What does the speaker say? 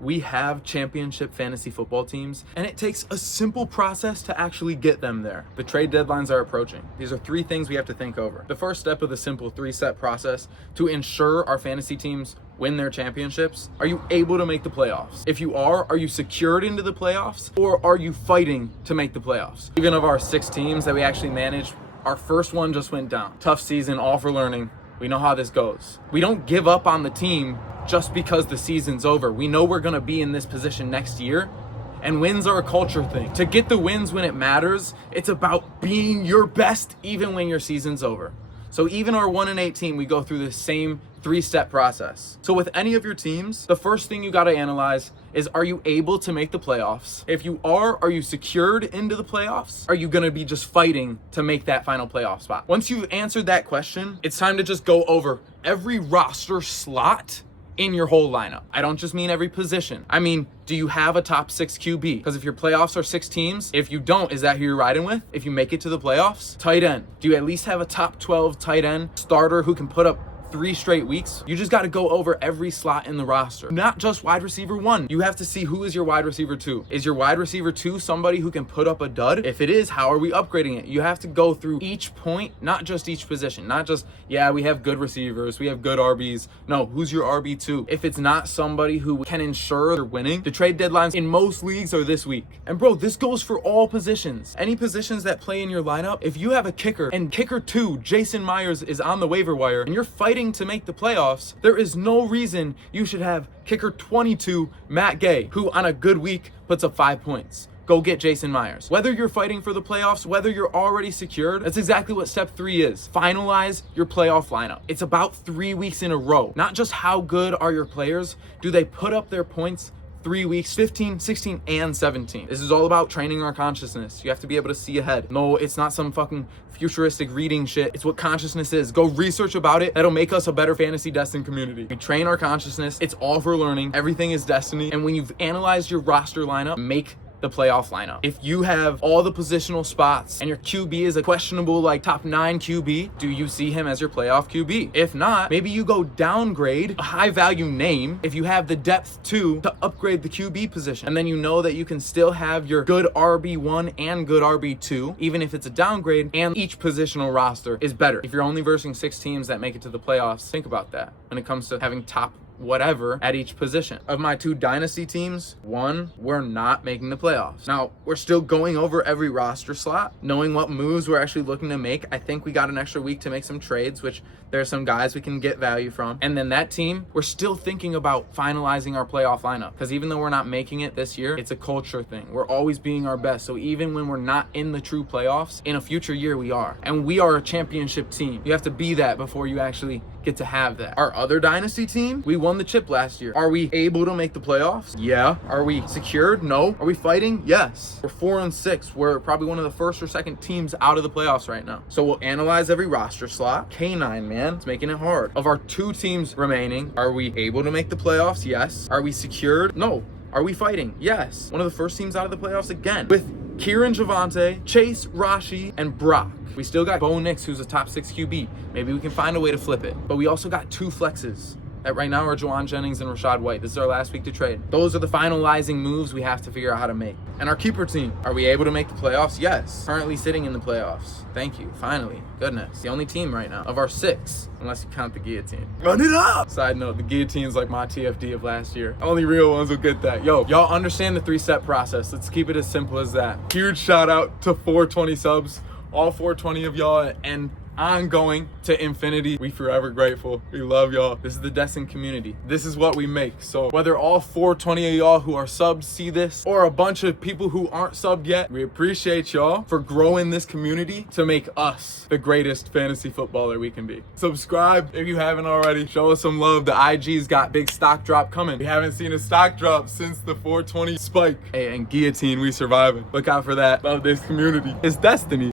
we have championship fantasy football teams, and it takes a simple process to actually get them there. The trade deadlines are approaching. These are 3 things we have to think over. The first step of the simple 3-step process to ensure our fantasy teams win their championships: are you able to make the playoffs? If you are you secured into the playoffs, or are you fighting to make the playoffs? Even of our 6 teams that we actually managed, our first one just went down. Tough season, all for learning. We know how this goes. We don't give up on the team just because the season's over. We know we're gonna be in this position next year, and wins are a culture thing. To get the wins when it matters, it's about being your best even when your season's over. So even our 1-8 team, we go through the same 3-step process. So with any of your teams, the first thing you gotta analyze is, are you able to make the playoffs? If you are you secured into the playoffs? Are you gonna be just fighting to make that final playoff spot? Once you've answered that question, it's time to just go over every roster slot in your whole lineup. I don't just mean every position. I mean, do you have a top 6 QB? Because if your playoffs are 6 teams, if you don't, is that who you're riding with? If you make it to the playoffs? Tight end. Do you at least have a top 12 tight end starter who can put up 3 straight weeks? You just got to go over every slot in the roster, not just wide receiver 1. You have to see who is your wide receiver 2. Is your wide receiver 2 somebody who can put up a dud? If it is, how are we upgrading it? You have to go through each point, not just each position, not just, yeah, we have good receivers, we have good RBs. No, who's your RB2? If it's not somebody who can ensure they're winning, the trade deadlines in most leagues are this week. And bro, this goes for all positions. Any positions that play in your lineup, if you have a kicker and kicker 2, Jason Myers, is on the waiver wire and you're fighting to make the playoffs, there is no reason you should have kicker 22, Matt Gay, who on a good week puts up 5 points. Go get Jason Myers. Whether you're fighting for the playoffs, whether you're already secured, that's exactly what step 3 is. Finalize your playoff lineup. It's about 3 weeks in a row. Not just how good are your players, do they put up their points 3 weeks, 15, 16, and 17. This is all about training our consciousness. You have to be able to see ahead. No, it's not some fucking futuristic reading shit. It's what consciousness is. Go research about it. That'll make us a better Fantasy Destined community. We train our consciousness. It's all for learning. Everything is destiny. And when you've analyzed your roster lineup, make the playoff lineup. If you have all the positional spots and your QB is a questionable like top 9 QB, do you see him as your playoff QB? If not, maybe you go downgrade a high value name if you have the depth to upgrade the QB position. And then you know that you can still have your good RB1 and good RB2, even if it's a downgrade, and each positional roster is better. If you're only versing 6 teams that make it to the playoffs, think about that when it comes to having top whatever at each position. Of my 2 dynasty teams, 1, we're not making the playoffs. Now, we're still going over every roster slot, knowing what moves we're actually looking to make. I think we got an extra week to make some trades, which there are some guys we can get value from. And then that team, we're still thinking about finalizing our playoff lineup, because even though we're not making it this year, it's a culture thing. We're always being our best. So even when we're not in the true playoffs, in a future year we are. And we are a championship team. You have to be that before you actually get to have that. Our other dynasty team, we won the chip last year. Are we able to make the playoffs? Yeah. Are we secured? No. Are we fighting? Yes. We're 4-6. We're probably one of the first or second teams out of the playoffs right now. So we'll analyze every roster slot. K9, man, it's making it hard. Of our 2 teams remaining, are we able to make the playoffs? Yes. Are we secured? No. Are we fighting? Yes. One of the first teams out of the playoffs again, with Kieran Javante, Chase, Rashi, and Brock. We still got Bo Nix, who's a top 6 QB. Maybe we can find a way to flip it. But we also got 2 flexes that right now are Juwan Jennings and Rashad White. This is our last week to trade. Those are the finalizing moves we have to figure out how to make. And our keeper team, are we able to make the playoffs? Yes. Currently sitting in the playoffs. Thank you. Finally. Goodness. The only team right now of our 6, unless you count the guillotine. Run it up! Side note, the guillotine's like my TFD of last year. Only real ones will get that. Yo, y'all understand the 3-step process. Let's keep it as simple as that. Huge shout out to 420 subs. All 420 of y'all, and ongoing to infinity. We forever grateful. We love y'all. This is the Destined community. This is what we make. So whether all 420 of y'all who are subbed see this, or a bunch of people who aren't subbed yet, we appreciate y'all for growing this community to make us the greatest fantasy footballer we can be. Subscribe if you haven't already. Show us some love. The IG's got big stock drop coming. We haven't seen a stock drop since the 420 spike. Hey, and guillotine, we surviving. Look out for that. Love this community. It's destiny.